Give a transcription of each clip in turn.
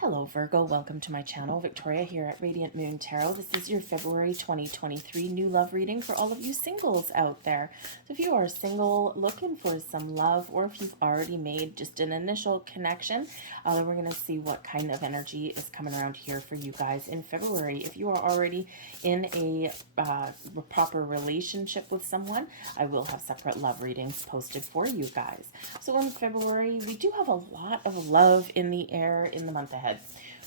Hello Virgo, welcome to my channel. Victoria here at Radiant Moon Tarot. This is your February 2023 new love reading for all of you singles out there. So if you are single, looking for some love, or if you've already made just an initial connection, then we're going to see what kind of energy is coming around here for you guys in February. If you are already in a proper relationship with someone, I will have separate love readings posted for you guys. So in February, we do have a lot of love in the air in the month ahead.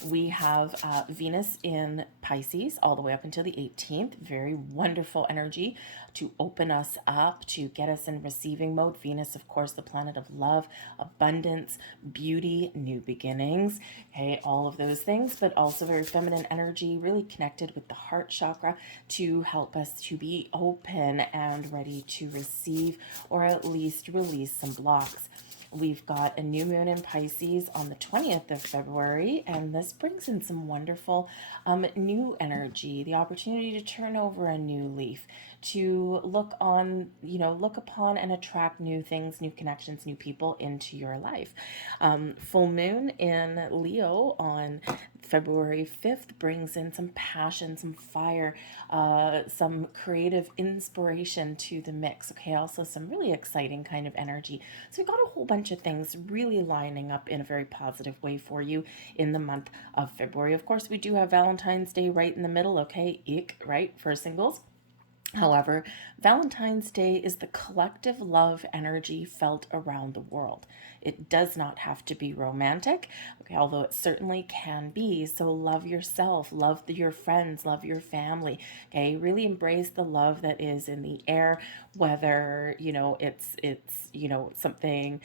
We have Venus in Pisces all the way up until the 18th. Very wonderful energy to open us up, to get us in receiving mode. Venus, of course, the planet of love, abundance, beauty, new beginnings, okay, all of those things, but also very feminine energy, really connected with the heart chakra to help us to be open and ready to receive or at least release some blocks. We've got a new moon in Pisces on the 20th of February, and this brings in some wonderful new energy, the opportunity to turn over a new leaf, to look upon and attract new things, new connections, new people into your life. Full moon in Leo on February 5th brings in some passion, some fire, some creative inspiration to the mix. Okay, also some really exciting kind of energy. So we've got a whole bunch of things really lining up in a very positive way for you in the month of February. Of course, we do have Valentine's Day right in the middle. Okay, right, for singles. However, Valentine's Day is the collective love energy felt around the world. It does not have to be romantic, okay, although it certainly can be. So love yourself, love your friends, love your family, okay? Really embrace the love that is in the air, whether, it's something,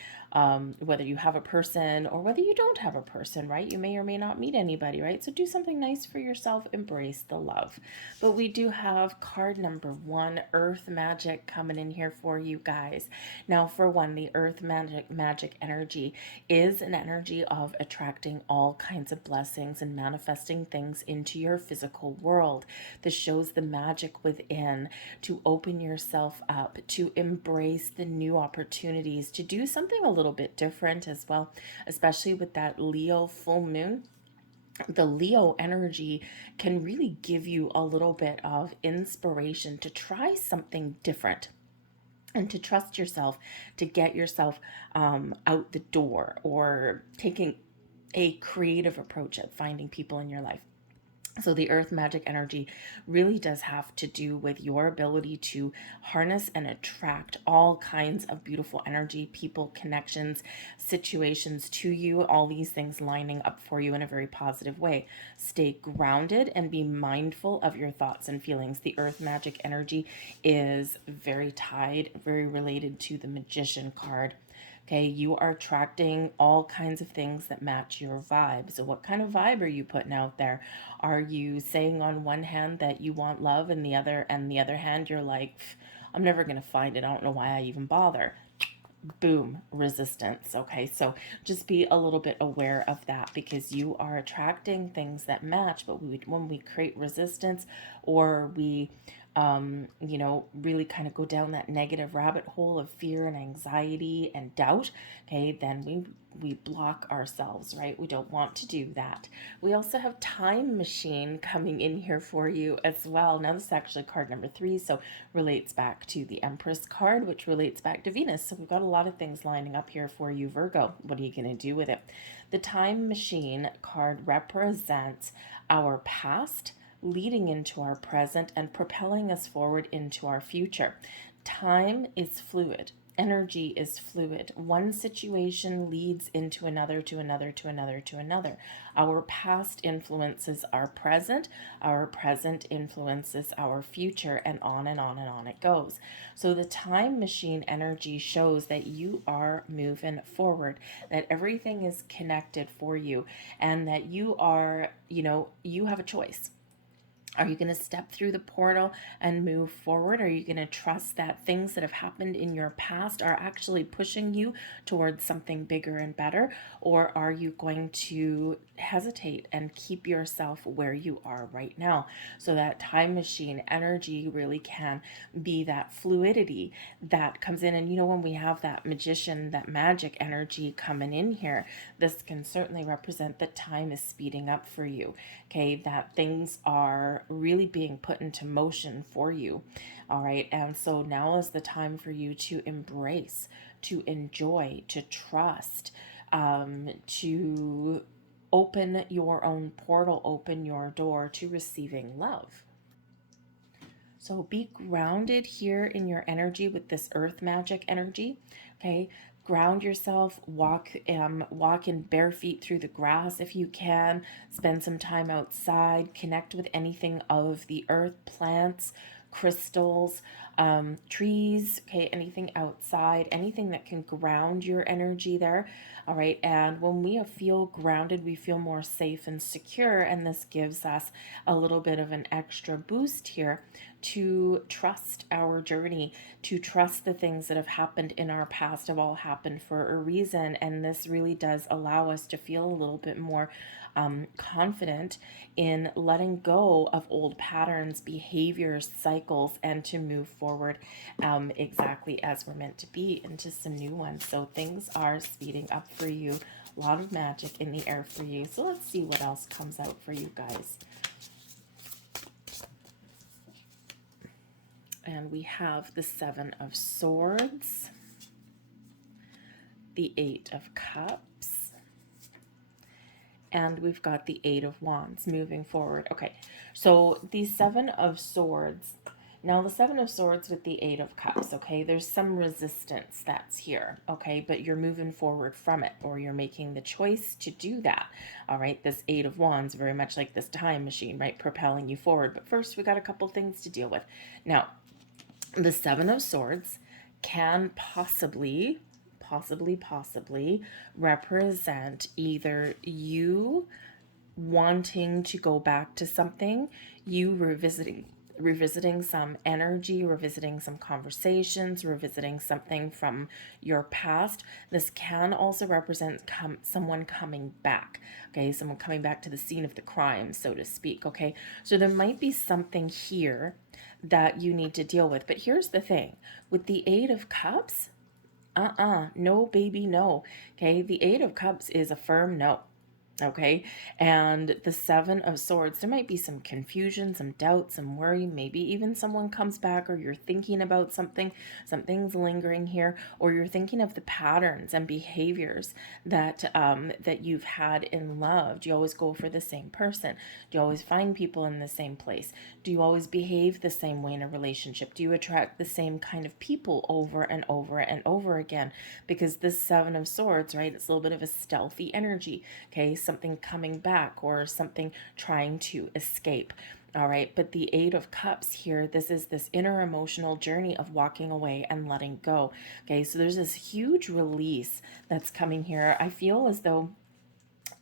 whether you have a person or whether you don't have a person, right? You may or may not meet anybody, right? So do something nice for yourself, embrace the love. But we do have card number one, Earth Magic, coming in here for you guys. Now, for one, the Earth Magic energy is an energy of attracting all kinds of blessings and manifesting things into your physical world. This shows the magic within, to open yourself up, to embrace the new opportunities, to do something a little bit different as well, especially with that Leo full moon. The Leo energy can really give you a little bit of inspiration to try something different and to trust yourself, to get yourself out the door, or taking a creative approach at finding people in your life. So the earth magic energy really does have to do with your ability to harness and attract all kinds of beautiful energy, people, connections, situations to you, all these things lining up for you in a very positive way. Stay grounded and be mindful of your thoughts and feelings. The earth magic energy is very tied, very related to the magician card. Okay, you are attracting all kinds of things that match your vibe. So what kind of vibe are you putting out there? Are you saying on one hand that you want love, and the other hand you're like, I'm never going to find it. I don't know why I even bother. Boom, resistance. Okay, so just be a little bit aware of that, because you are attracting things that match. But when we create resistance, or we really kind of go down that negative rabbit hole of fear and anxiety and doubt, okay, then we block ourselves, right? We don't want to do that. We also have time machine coming in here for you as well. Now, this is actually card number 3, so relates back to the Empress card, which relates back to Venus. So we've got a lot of things lining up here for you, Virgo. What are you going to do with it? The time machine card represents our past, leading into our present and propelling us forward into our future. Time is fluid. Energy is fluid. One situation leads into another, to another, to another, to another. Our past influences our present influences our future, and on and on and on it goes. So the time machine energy shows that you are moving forward, that everything is connected for you, and that you are, you have a choice. Are you going to step through the portal and move forward? Are you going to trust that things that have happened in your past are actually pushing you towards something bigger and better? Or are you going to hesitate and keep yourself where you are right now? So that time machine energy really can be that fluidity that comes in. And when we have that magician, that magic energy coming in here, this can certainly represent that time is speeding up for you. Okay, that things are really being put into motion for you. All right, and so now is the time for you to embrace, to enjoy, to trust, to open your own portal, open your door to receiving love. So be grounded here in your energy with this earth magic energy. Okay, ground yourself, walk in bare feet through the grass if you can. Spend some time outside, connect with anything of the earth, plants, crystals, trees, okay, anything outside, anything that can ground your energy there. All right, and when we feel grounded, we feel more safe and secure, and this gives us a little bit of an extra boost here to trust our journey, to trust the things that have happened in our past have all happened for a reason. And this really does allow us to feel a little bit more confident in letting go of old patterns, behaviors, cycles, and to move forward exactly as we're meant to be into some new ones. So things are speeding up for you. A lot of magic in the air for you. So let's see what else comes out for you guys. And we have the Seven of Swords, the Eight of Cups, and we've got the Eight of Wands moving forward. Okay, so the Seven of Swords. Now the Seven of Swords with the Eight of Cups, okay, there's some resistance that's here, okay, but you're moving forward from it, or you're making the choice to do that, all right? This Eight of Wands, very much like this time machine, right, propelling you forward. But first, we got a couple things to deal with. Now, the Seven of Swords can possibly represent either you wanting to go back to something, you revisiting some energy, revisiting some conversations, revisiting something from your past. This can also represent someone coming back, okay? Someone coming back to the scene of the crime, so to speak, okay? So there might be something here that you need to deal with. But here's the thing. With the Eight of Cups, no, baby, no. Okay, the Eight of Cups is a firm no. Okay, and the Seven of Swords, there might be some confusion, some doubt, some worry, maybe even someone comes back, or you're thinking about something's lingering here, or you're thinking of the patterns and behaviors that that you've had in love. Do you always go for the same person? Do you always find people in the same place? Do you always behave the same way in a relationship? Do you attract the same kind of people over and over and over again? Because this Seven of Swords, right, it's a little bit of a stealthy energy, okay? Something coming back or something trying to escape. All right, but the Eight of Cups here, this is this inner emotional journey of walking away and letting go. Okay, so there's this huge release that's coming here. I feel as though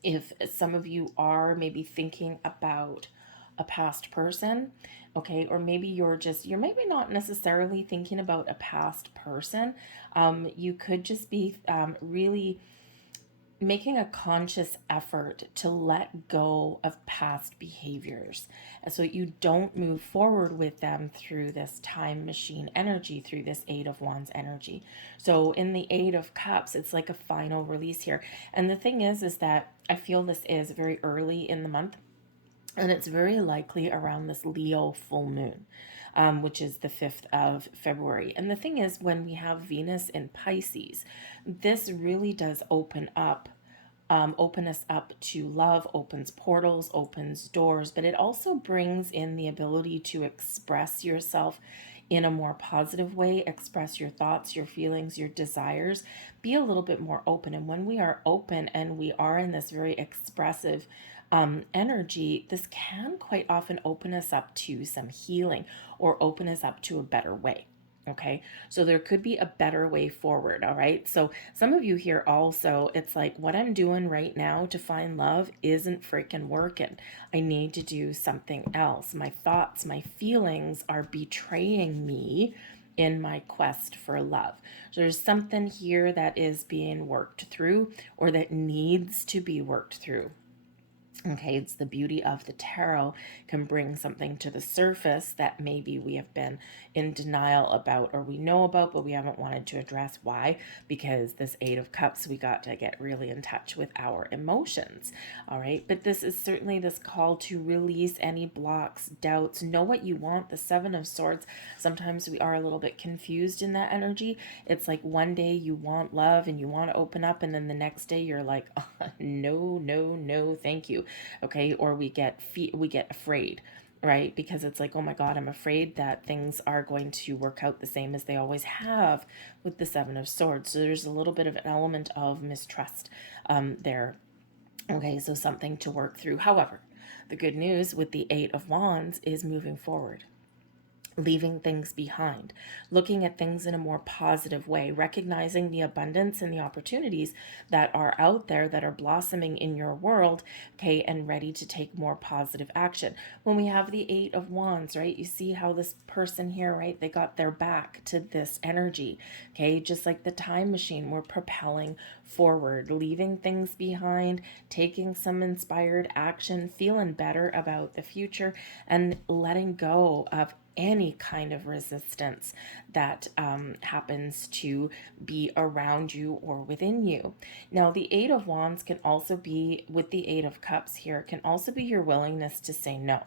if some of you are maybe thinking about a past person, okay, or maybe you're maybe not necessarily thinking about a past person. You could just be really making a conscious effort to let go of past behaviors so you don't move forward with them through this time machine energy, through this Eight of Wands energy. So in the Eight of Cups, it's like a final release here. And the thing is that I feel this is very early in the month, and it's very likely around this Leo full moon, which is the 5th of February. And the thing is, when we have Venus in Pisces, this really does open us up to love, opens portals, opens doors, but it also brings in the ability to express yourself in a more positive way, express your thoughts, your feelings, your desires, be a little bit more open. And when we are open and we are in this very expressive energy, this can quite often open us up to some healing or open us up to a better way. Okay, so there could be a better way forward. All right, so some of you here also, it's like what I'm doing right now to find love isn't freaking working. I need to do something else. My thoughts, my feelings are betraying me in my quest for love. So there's something here that is being worked through or that needs to be worked through. Okay, it's the beauty of the tarot can bring something to the surface that maybe we have been in denial about or we know about, but we haven't wanted to address why. Because this Eight of Cups, we got to get really in touch with our emotions. All right, but this is certainly this call to release any blocks, doubts, know what you want. The Seven of Swords, sometimes we are a little bit confused in that energy. It's like one day you want love and you want to open up, and then the next day you're like, oh, no, no, no, thank you. Okay, or we get afraid, right? Because it's like, oh my god, I'm afraid that things are going to work out the same as they always have with the Seven of Swords. So there's a little bit of an element of mistrust there. Okay, so something to work through. However, the good news with the Eight of Wands is moving forward, leaving things behind, looking at things in a more positive way, recognizing the abundance and the opportunities that are out there that are blossoming in your world, okay, and ready to take more positive action. When we have the Eight of Wands, right, you see how this person here, right, they got their back to this energy, okay, just like the time machine, we're propelling forward, leaving things behind, taking some inspired action, feeling better about the future, and letting go of any kind of resistance that happens to be around you or within you. Now, the Eight of Wands can also be, with the Eight of Cups here, can also be your willingness to say no.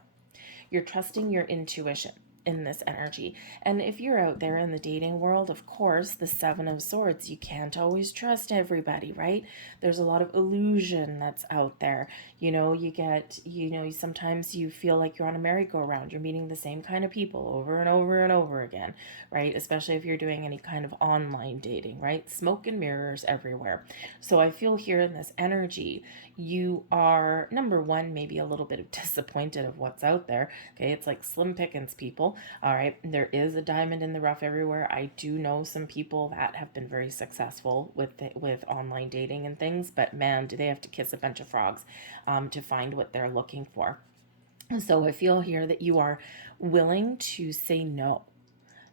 You're trusting your intuition in this energy. And if you're out there in the dating world, of course, the Seven of Swords, you can't always trust everybody, right? There's a lot of illusion that's out there. You know, sometimes you feel like you're on a merry-go-round. You're meeting the same kind of people over and over and over again, right? Especially if you're doing any kind of online dating, right? Smoke and mirrors everywhere. So I feel here in this energy, you are, number one, maybe a little bit disappointed of what's out there. Okay, it's like slim pickings, people. All right, there is a diamond in the rough everywhere. I do know some people that have been very successful with online dating and things, but man, do they have to kiss a bunch of frogs to find what they're looking for. So I feel here that you are willing to say no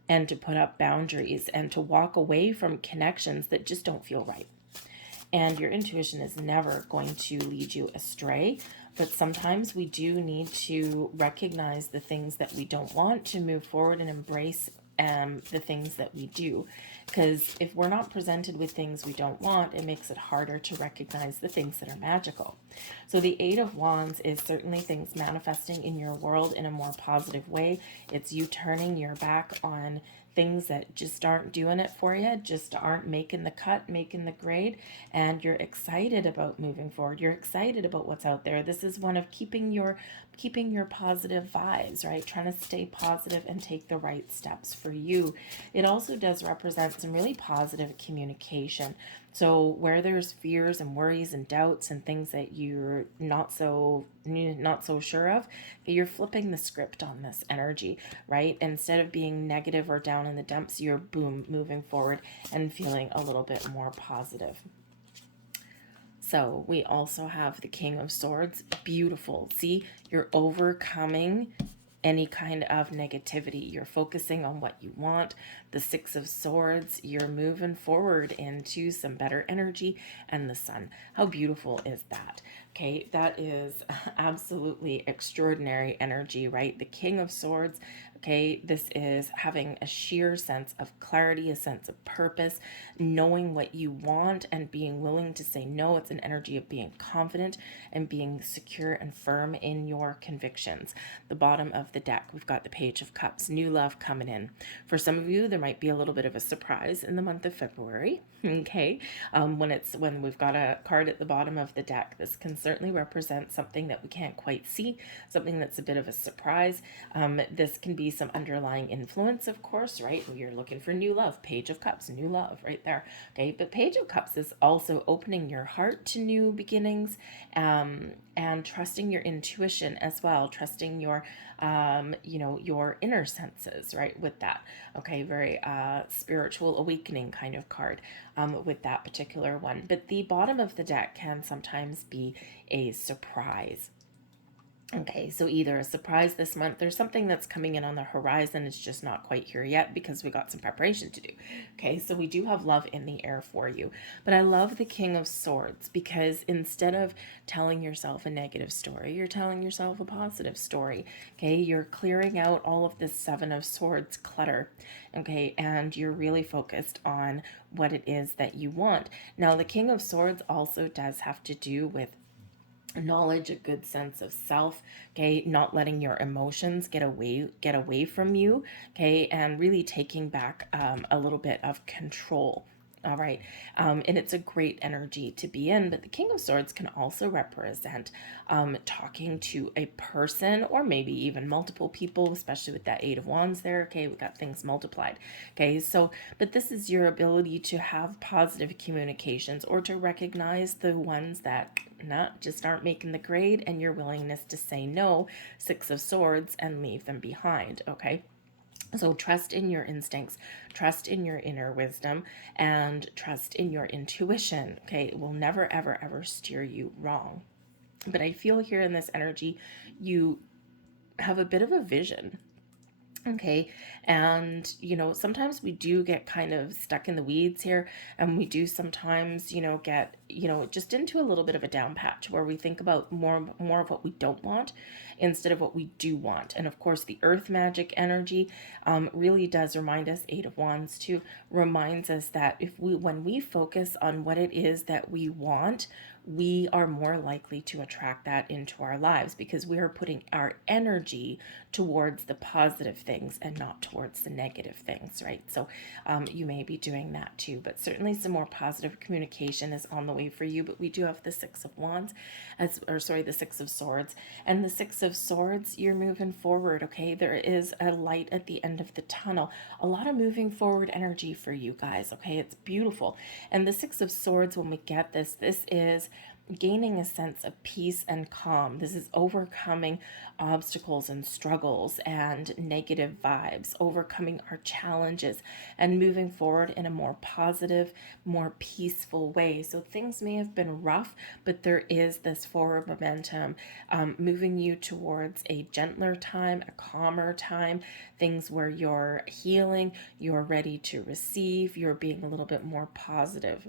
and to put up boundaries and to walk away from connections that just don't feel right. And your intuition is never going to lead you astray, but sometimes we do need to recognize the things that we don't want to move forward and embrace the things that we do. Because if we're not presented with things we don't want, it makes it harder to recognize the things that are magical. So the Eight of Wands is certainly things manifesting in your world in a more positive way. It's you turning your back on things that just aren't doing it for you, just aren't making the cut, making the grade, and you're excited about moving forward. You're excited about what's out there. This is one of keeping your positive vibes, right? Trying to stay positive and take the right steps for you. It also does represent some really positive communication. So where there's fears and worries and doubts and things that you're not so sure of, you're flipping the script on this energy, right? Instead of being negative or down in the dumps, you're boom, moving forward and feeling a little bit more positive. So we also have the King of Swords. Beautiful. See, you're overcoming any kind of negativity. You're focusing on what you want. The Six of Swords, you're moving forward into some better energy, and the Sun. How beautiful is that? Okay, that is absolutely extraordinary energy, right? The King of Swords, okay, this is having a sheer sense of clarity, a sense of purpose, knowing what you want and being willing to say no. It's an energy of being confident and being secure and firm in your convictions. The bottom of the deck, we've got the Page of Cups, new love coming in. For some of you, there might be a little bit of a surprise in the month of February, okay? When we've got a card at the bottom of the deck, this can certainly represent something that we can't quite see, something that's a bit of a surprise. This can be some underlying influence, of course, right? You're looking for new love, Page of Cups, new love right there, okay? But Page of Cups is also opening your heart to new beginnings, and trusting your intuition as well, trusting your your inner senses, right, with that. Okay, very spiritual awakening kind of card with that particular one. But the bottom of the deck can sometimes be a surprise. Okay, so either a surprise this month, there's something that's coming in on the horizon, it's just not quite here yet because we got some preparation to do. Okay, so we do have love in the air for you. But I love the King of Swords because instead of telling yourself a negative story, you're telling yourself a positive story. Okay, you're clearing out all of this Seven of Swords clutter. Okay, and you're really focused on what it is that you want. Now, the King of Swords also does have to do with knowledge, a good sense of self, okay, not letting your emotions get away from you, okay, and really taking back a little bit of control. All right. And it's a great energy to be in. But the King of Swords can also represent talking to a person or maybe even multiple people, especially with that Eight of Wands there. Okay. We got things multiplied. Okay. So, but this is your ability to have positive communications or to recognize the ones that just aren't making the grade, and your willingness to say no, Six of Swords, and leave them behind. Okay. So trust in your instincts, trust in your inner wisdom, and trust in your intuition. Okay, it will never, ever, ever steer you wrong. But I feel here in this energy, you have a bit of a vision. Okay. And, sometimes we do get kind of stuck in the weeds here, and we do sometimes, get, just into a little bit of a down patch where we think about more of what we don't want instead of what we do want. And of course, the earth magic energy really does remind us, Eight of Wands too, reminds us that when we focus on what it is that we want, we are more likely to attract that into our lives because we are putting our energy towards the positive things and not towards the negative things, right? So you may be doing that too, but certainly some more positive communication is on the way for you. But we do have the Six of Wands, the Six of Swords, and the Six of Swords, you're moving forward, okay? There is a light at the end of the tunnel, a lot of moving forward energy for you guys, okay? It's beautiful. And the Six of Swords, when we get this is gaining a sense of peace and calm. This is overcoming obstacles and struggles and negative vibes, overcoming our challenges and moving forward in a more positive, more peaceful way. So things may have been rough, but there is this forward momentum moving you towards a gentler time, a calmer time, things where you're healing, you're ready to receive, you're being a little bit more positive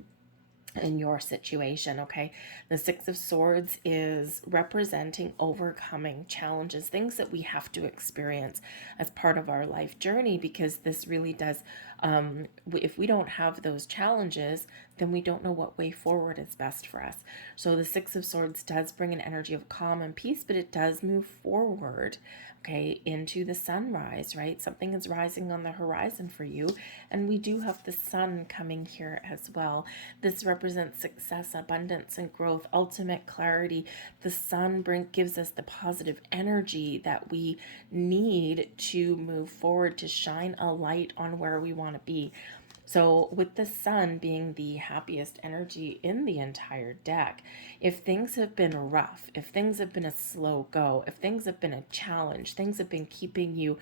in your situation. Okay, the Six of Swords is representing overcoming challenges, things that we have to experience as part of our life journey, because this really does if we don't have those challenges, then we don't know what way forward is best for us. So the Six of Swords does bring an energy of calm and peace, but it does move forward, okay, into the sunrise, right? Something is rising on the horizon for you, and we do have the sun coming here as well. This represents success, abundance, and growth, ultimate clarity. The sun gives us the positive energy that we need to move forward, to shine a light on where we want to be. So with the sun being the happiest energy in the entire deck, if things have been rough, if things have been a slow go, if things have been a challenge, things have been keeping you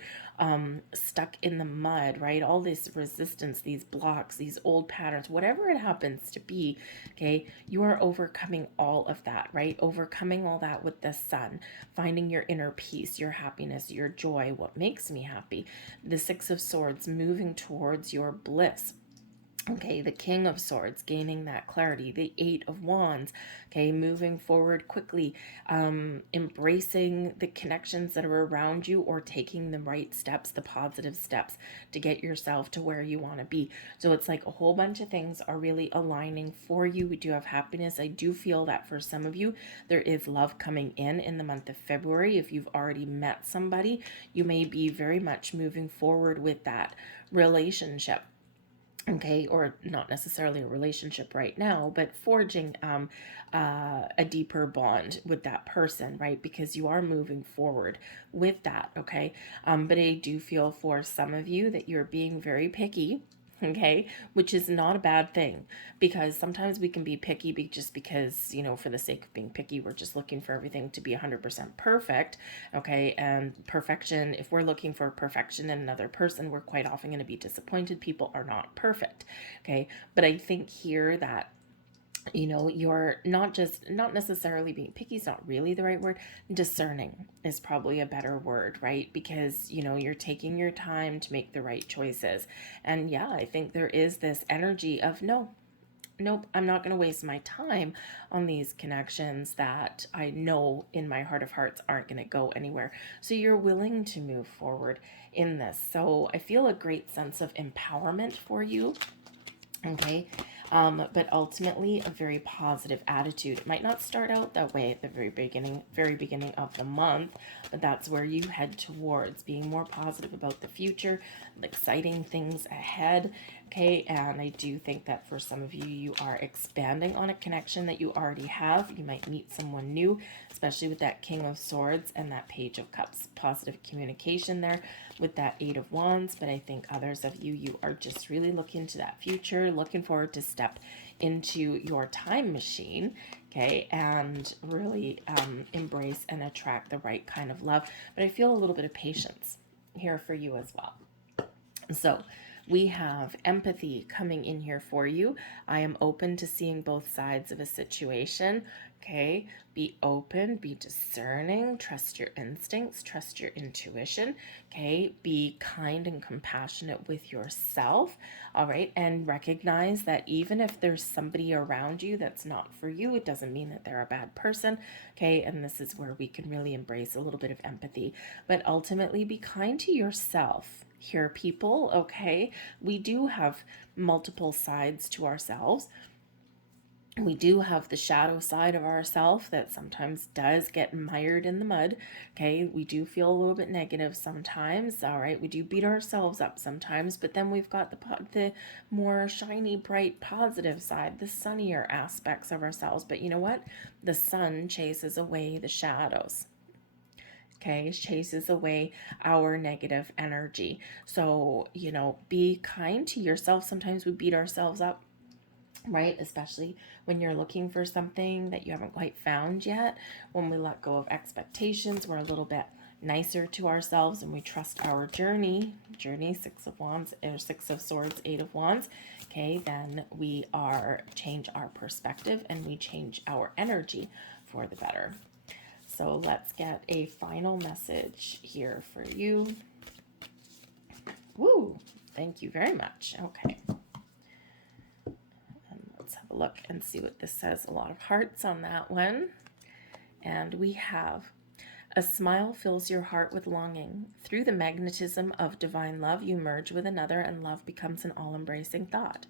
stuck in the mud, right? All this resistance, these blocks, these old patterns, whatever it happens to be, okay, you are overcoming all of that, right? Overcoming all that with the sun, finding your inner peace, your happiness, your joy, what makes me happy. The Six of Swords, moving towards your bliss. Okay, the King of Swords, gaining that clarity. The Eight of Wands, okay, moving forward quickly, embracing the connections that are around you, or taking the right steps, the positive steps to get yourself to where you want to be. So it's like a whole bunch of things are really aligning for you. We do have happiness. I do feel that for some of you, there is love coming in the month of February. If you've already met somebody, you may be very much moving forward with that relationship. Okay, or not necessarily a relationship right now, but forging a deeper bond with that person, right? Because you are moving forward with that, okay? But I do feel for some of you that you're being very picky, okay, which is not a bad thing, because sometimes we can be picky just because, you know, for the sake of being picky, we're just looking for everything to be 100% perfect, okay? And perfection, if we're looking for perfection in another person, we're quite often going to be disappointed. People are not perfect, okay? But I think here that, you know, you're not necessarily being picky is not really the right word. Discerning is probably a better word, right? Because, you know, you're taking your time to make the right choices. And yeah, I think there is this energy of nope, I'm not going to waste my time on these connections that I know in my heart of hearts aren't going to go anywhere. So you're willing to move forward in this. So I feel a great sense of empowerment for you. Okay. But ultimately a very positive attitude. It might not start out that way at the very beginning of the month, but that's where you head towards, being more positive about the future, the exciting things ahead. Okay. And I do think that for some of you, you are expanding on a connection that you already have. You might meet someone new, especially with that King of Swords and that Page of Cups. Positive communication there with that Eight of Wands. But I think others of you are just really looking to that future, looking forward to step into your time machine, okay, and really embrace and attract the right kind of love. But I feel a little bit of patience here for you as well. So we have empathy coming in here for you. I am open to seeing both sides of a situation. Okay, be open, be discerning, trust your instincts, trust your intuition. Okay, be kind and compassionate with yourself. All right, and recognize that even if there's somebody around you that's not for you, it doesn't mean that they're a bad person. Okay, and this is where we can really embrace a little bit of empathy, but ultimately be kind to yourself here, people. Okay, we do have multiple sides to ourselves. We do have the shadow side of ourselves that sometimes does get mired in the mud. Okay, we do feel a little bit negative sometimes. All right, we do beat ourselves up sometimes, but then we've got the more shiny, bright, positive side, the sunnier aspects of ourselves. But you know what? The sun chases away the shadows. Okay, chases away our negative energy. So, you know, be kind to yourself. Sometimes we beat ourselves up, right? Especially when you're looking for something that you haven't quite found yet. When we let go of expectations, we're a little bit nicer to ourselves and we trust our journey. Six of Wands, or Six of Swords, Eight of Wands. Okay, then we change our perspective and we change our energy for the better. So let's get a final message here for you. Woo! Thank you very much. Okay. Let's have a look and see what this says. A lot of hearts on that one. And we have, a smile fills your heart with longing. Through the magnetism of divine love, you merge with another and love becomes an all-embracing thought.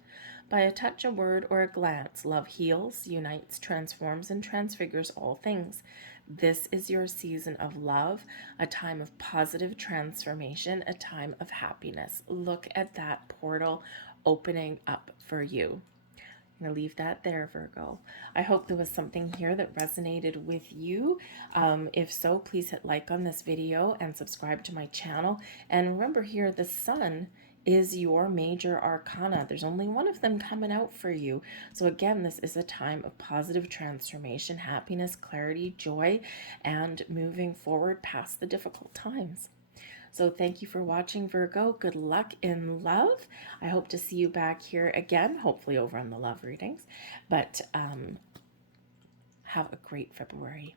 By a touch, a word, or a glance, love heals, unites, transforms, and transfigures all things. This is your season of love, a time of positive transformation, a time of happiness. Look at that portal opening up for you. I'm going to leave that there, Virgo. I hope there was something here that resonated with you. If so, please hit like on this video and subscribe to my channel. And remember here, the sun is your major arcana. There's only one of them coming out for you. So again, this is a time of positive transformation, happiness, clarity, joy, and moving forward past the difficult times. So thank you for watching, Virgo. Good luck in love. I hope to see you back here again, hopefully over on the love readings. But have a great February.